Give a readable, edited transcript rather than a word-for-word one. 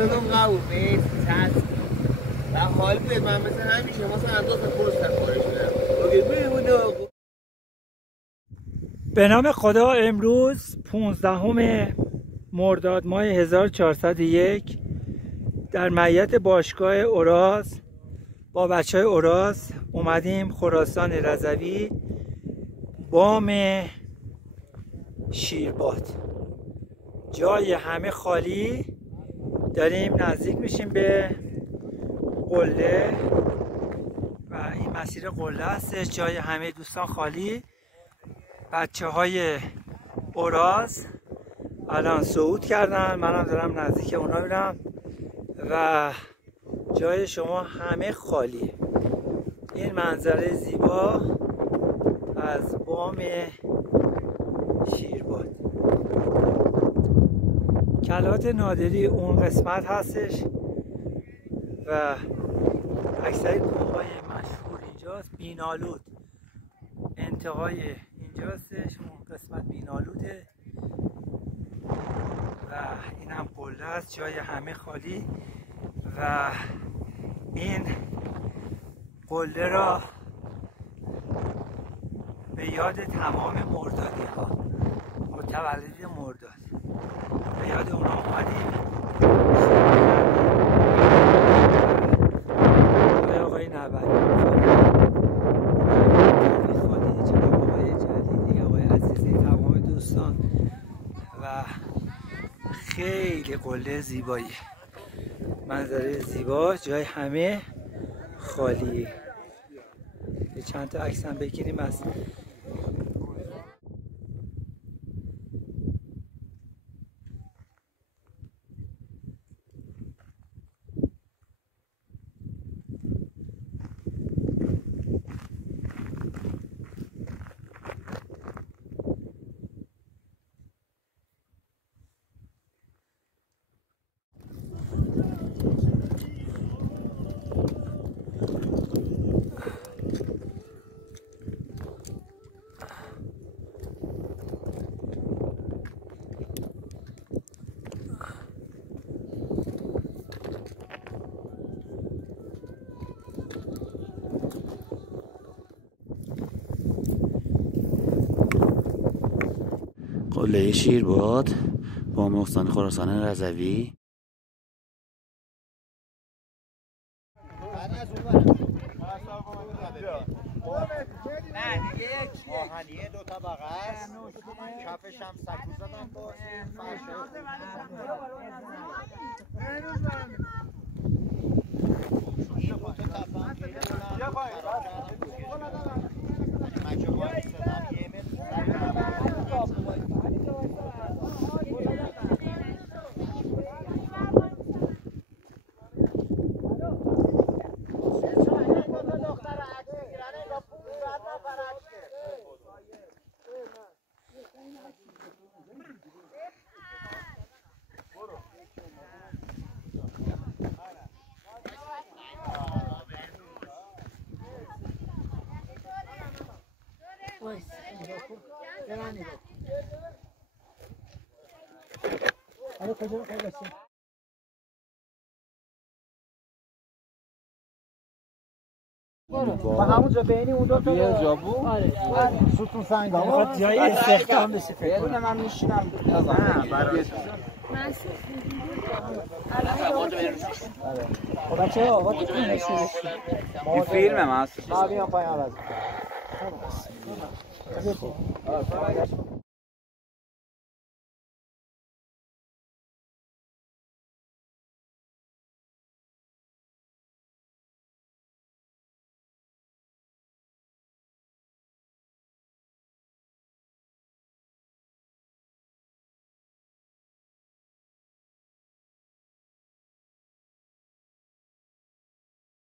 دادم قبول میز چسب و حال بیاد من مثل همیشه مثلا دو تا پروسه خورش بدم. به نام خدا امروز 15 مرداد ماه 1401 در معیت باشگاه اوراز با بچه های اوراز اومدیم خراسان رضوی بام شیرباد. جای همه خالی، داریم نزدیک میشیم به قله و این مسیر قله هستش. جای همه دوستان خالی. بچه های اوراز الان صعود کردن، منم دارم نزدیک اونا میرم و جای شما همه خالی. این منظره زیبا از بام شیرباد. کلات نادری اون قسمت هستش و اکثر کوههای مشهور اینجاست. بینالود انتهای اینجاستش، اون قسمت بینالوده و این هم قله است. جای همه خالی و این قله را به یاد تمام مردادی ها متولد مرداد به یاد اونا اومدیم. آقای نبری خالی، جناب آقای جلیلی، آقای عزیزی، تمام دوستان و خیلی قله زیبایی، منظره زیبا، جای همه خالی. چند تا عکس هم بگیریم از قله شیرباد با استان خراسان رضوی. نه دیگه یک آهنیه دو طبقه است، کفش هم سکو زدن با با همونجا بینی اون دو تا جا بود. ستون سنگ ها جای استخدام بشه. یه دونه من میشینم. نه برای خب بچه ها وقتی این فیلمه من هست. بیام پایین عوض